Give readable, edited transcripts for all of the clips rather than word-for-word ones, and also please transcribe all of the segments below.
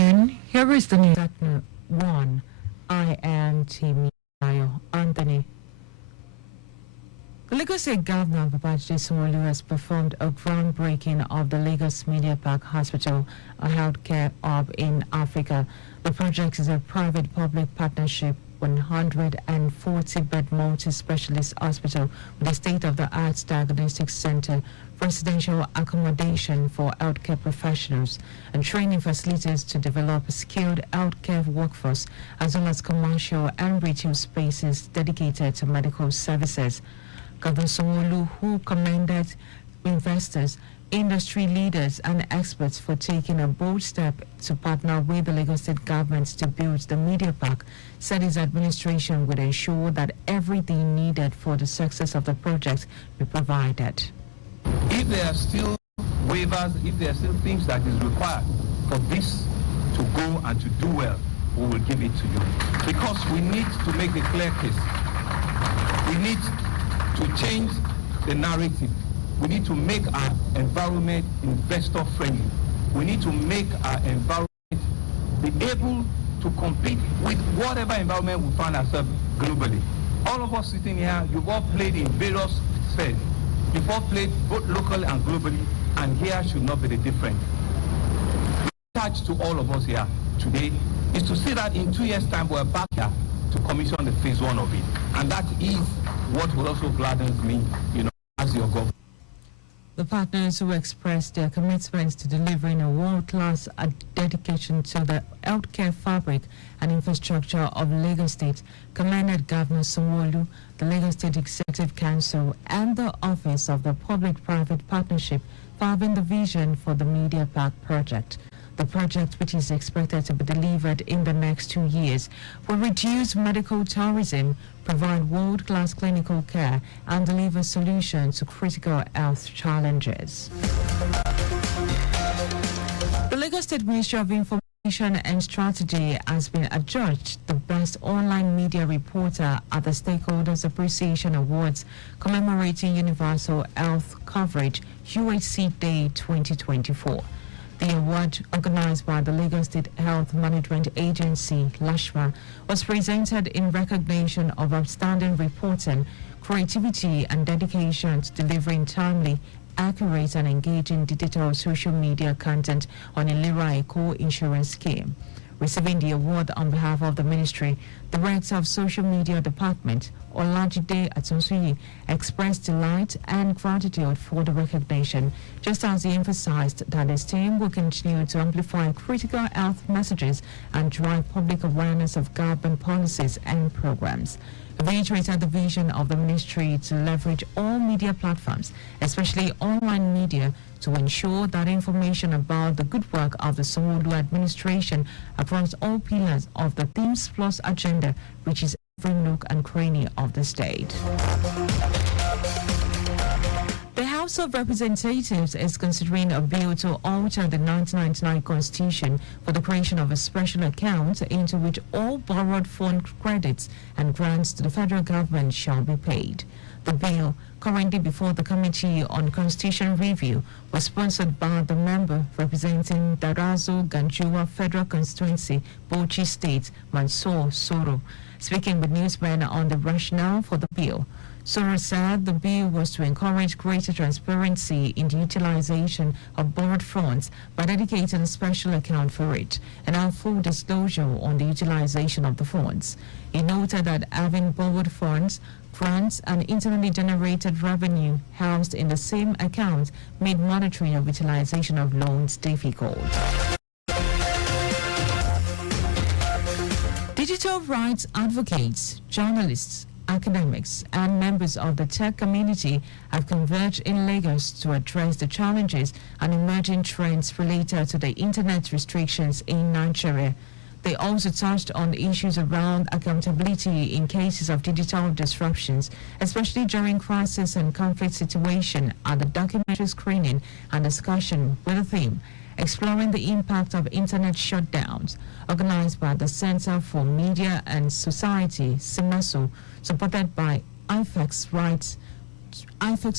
evening. Here is the news at 1. I am Team Dayo, Anthony. The Lagos State Governor, Babajide Sanwo-Olu, has performed a groundbreaking of the Lagos Media Park Hospital, a healthcare hub in Africa. The project is a private-public partnership, 140-bed multi-specialist hospital with a state-of-the-art diagnostic center, residential accommodation for healthcare professionals, and training facilities to develop a skilled healthcare workforce, as well as commercial and retail spaces dedicated to medical services. Governor Sanwo-Olu, who commended investors, industry leaders and experts for taking a bold step to partner with the Lagos State government to build the media park, said his administration would ensure that everything needed for the success of the project be provided. If there are still waivers, if there are still things that is required for this to go and to do well, we will give it to you. Because we need to make a clear case. We need to change the narrative. We need to make our environment investor friendly. We need to make our environment be able to compete with whatever environment we find ourselves globally. All of us sitting here, you've all played in various spheres. You've all played both locally and globally, and here should not be the difference. The charge to all of us here today is to see that in 2 years' time we're back here to commission the phase 1 of it. And that is what will also gladdens me, as your governor. The partners who expressed their commitment to delivering a world-class dedication to the healthcare fabric and infrastructure of Lagos State commended Governor Sanwo-Olu, the Lagos State Executive Council, and the Office of the Public-Private Partnership for having the vision for the Media Park project. The project, which is expected to be delivered in the next 2 years, will reduce medical tourism, provide world-class clinical care, and deliver solutions to critical health challenges. The Lagos State Ministry of Information and Strategy has been adjudged the best online media reporter at the Stakeholders Appreciation Awards commemorating Universal Health Coverage UHC Day 2024. The award, organized by the Lagos State Health Management Agency, LASHMA, was presented in recognition of outstanding reporting, creativity, and dedication to delivering timely, accurate, and engaging digital social media content on Ilera Eco Insurance Scheme. Receiving the award on behalf of the Ministry, the Director of Social Media Department, Olajide Atunsuyi, expressed delight and gratitude for the recognition, just as he emphasized that his team will continue to amplify critical health messages and drive public awareness of government policies and programs. He reiterated the vision of the Ministry to leverage all media platforms, especially online media, to ensure that information about the good work of the Sanwo-Olu administration across all pillars of the Themes Plus agenda reaches every nook and cranny of the state. The House of Representatives is considering a bill to alter the 1999 Constitution for the creation of a special account into which all borrowed fund credits and grants to the federal government shall be paid. The bill, currently before the Committee on Constitution Review, was sponsored by the member representing Darazo Ganjuwa Federal Constituency, Bauchi State, Mansour Soro. Speaking with newsmen on the rationale for the bill, Soro said the bill was to encourage greater transparency in the utilization of borrowed funds by dedicating a special account for it and have full disclosure on the utilization of the funds. He noted that having borrowed funds, grants, and internally generated revenue housed in the same account made monitoring of utilization of loans difficult. Digital rights advocates, journalists, academics, and members of the tech community have converged in Lagos to address the challenges and emerging trends related to the internet restrictions in Nigeria. They also touched on issues around accountability in cases of digital disruptions, especially during crisis and conflict situation, at the documentary screening and discussion with the theme Exploring the Impact of Internet Shutdowns, organized by the Center for Media and Society, CIMASO, supported by IFEX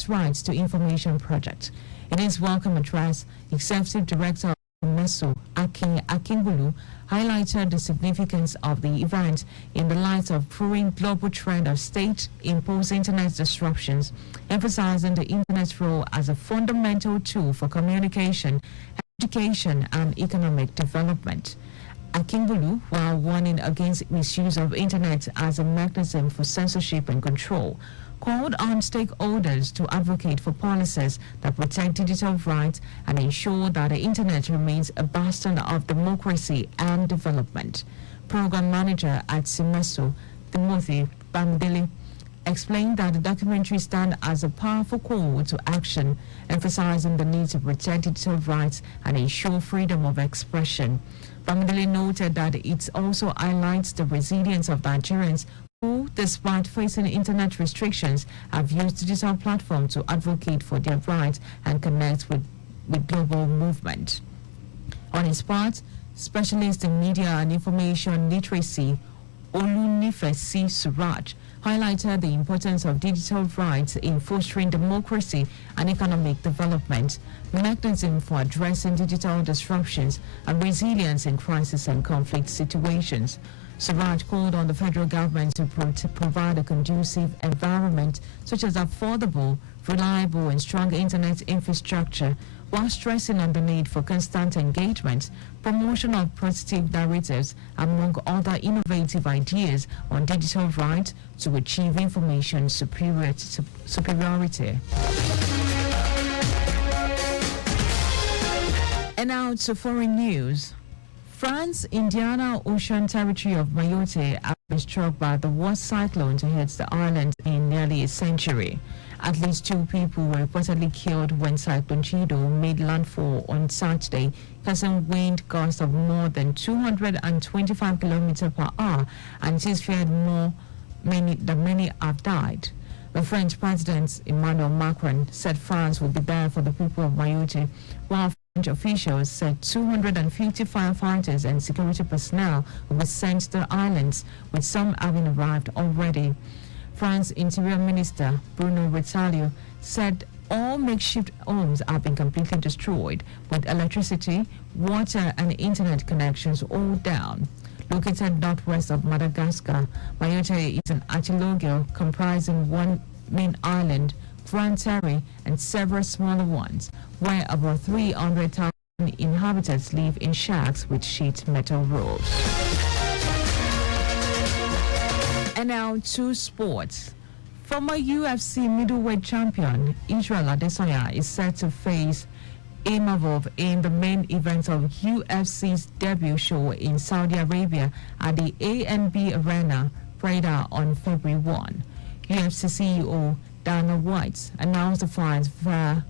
Rights to Information Project. In his welcome address, Executive Director Meso Akin Akinbulu highlighted the significance of the event in the light of growing global trend of state-imposed internet disruptions, emphasizing the internet's role as a fundamental tool for communication, education, and economic development. Akinbulu, while warning against misuse of internet as a mechanism for censorship and control, called on stakeholders to advocate for policies that protect digital rights and ensure that the internet remains a bastion of democracy and development. Program manager at Simeso, Timothy Bamdele, explained that the documentary stands as a powerful call to action, emphasizing the need to protect digital rights and ensure freedom of expression. Bamdele noted that it also highlights the resilience of Nigerians who, despite facing internet restrictions, have used digital platforms to advocate for their rights and connect with global movement. On his part, specialist in media and information literacy, Olunifesi Suraj, highlighted the importance of digital rights in fostering democracy and economic development, mechanism for addressing digital disruptions, and resilience in crisis and conflict situations. Suraj called on the federal government to provide a conducive environment such as affordable, reliable, and strong internet infrastructure, while stressing on the need for constant engagement, promotion of positive narratives, among other innovative ideas on digital rights to achieve information superiority. And now to foreign news. France, Indiana Ocean territory of Mayotte have been struck by the worst cyclone to hit the island in nearly a century. At least 2 people were reportedly killed when Cyclone Chido made landfall on Saturday, causing wind gusts of more than 225 km per hour, and it is feared many have died. The French President Emmanuel Macron said France will be there for the people of Mayotte, while French officials said 250 firefighters and security personnel will be sent to the islands, with some having arrived already. France Interior Minister Bruno Retailleau said all makeshift homes have been completely destroyed, with electricity, water, and internet connections all down. Located northwest of Madagascar, Mayotte is an archipelago comprising one main island, Grand Terre, and several smaller ones, where about 300,000 inhabitants live in shacks with sheet metal roofs. And now to sports. Former UFC middleweight champion Israel Adesanya is set to face Imavov in the main event of UFC's debut show in Saudi Arabia at the A&B Arena, Prada, on February 1. UFC CEO Dana White announced the fight via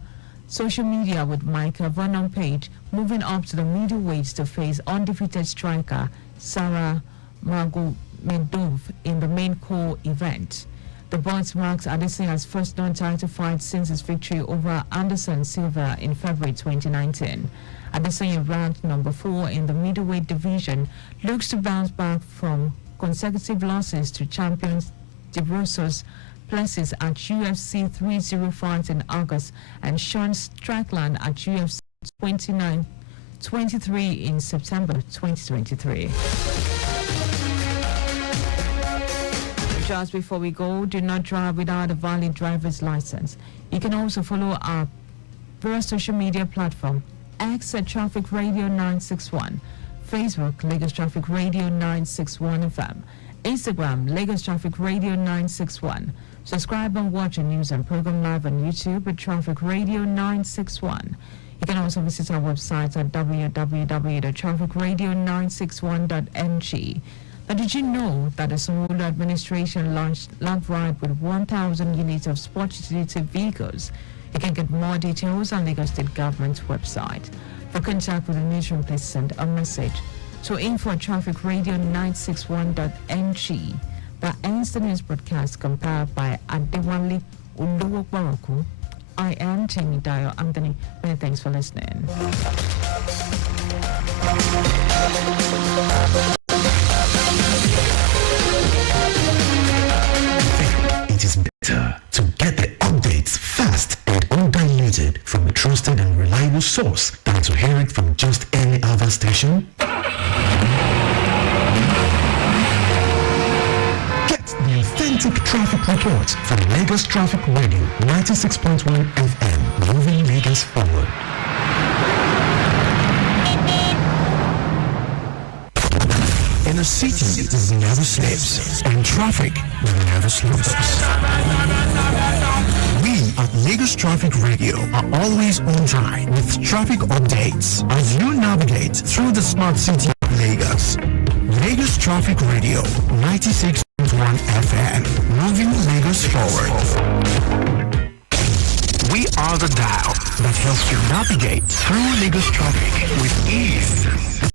social media, with Michael Vernon Page moving up to the middleweight to face undefeated striker Sarah Magomedov in the main core event. The bout marks Adesanya's first non-title fight since his victory over Anderson Silva in February 2019. Adesanya, ranked number 4 in the middleweight division, looks to bounce back from consecutive losses to champions DeRosso's places at UFC 305 in August and Sean Strickland at UFC 23 in September 2023. Just before we go, do not drive without a valid driver's license. You can also follow our various social media platform: X at Traffic Radio 961, Facebook Lagos Traffic Radio 961 FM, Instagram Lagos Traffic Radio 961. Subscribe and watch our news and program live on YouTube at Traffic Radio 961. You can also visit our website at www.trafficradio961.ng. But did you know that the Sanwo-Olu administration launched Love Ride with 1,000 units of sport utility vehicles? You can get more details on Lagos State Government's website. For contact with the newsroom, please send a message to info@trafficradio961.ng. That ends the news broadcast compiled by Adewale Olowogboroku. I am Jamie Dayo Anthony. Many thanks for listening. It is better to get the updates fast and undiluted from a trusted and reliable source than to hear it from just any Lagos station? Get the authentic traffic report from Lagos Traffic Radio 96.1 FM, moving Lagos forward. In a city that never sleeps, and traffic that never slows. We at Lagos Traffic Radio are always on time with traffic updates as you navigate through the smart city of Lagos. Lagos Traffic Radio 96.1 FM, moving Lagos forward. We are the dial that helps you navigate through Lagos traffic with ease.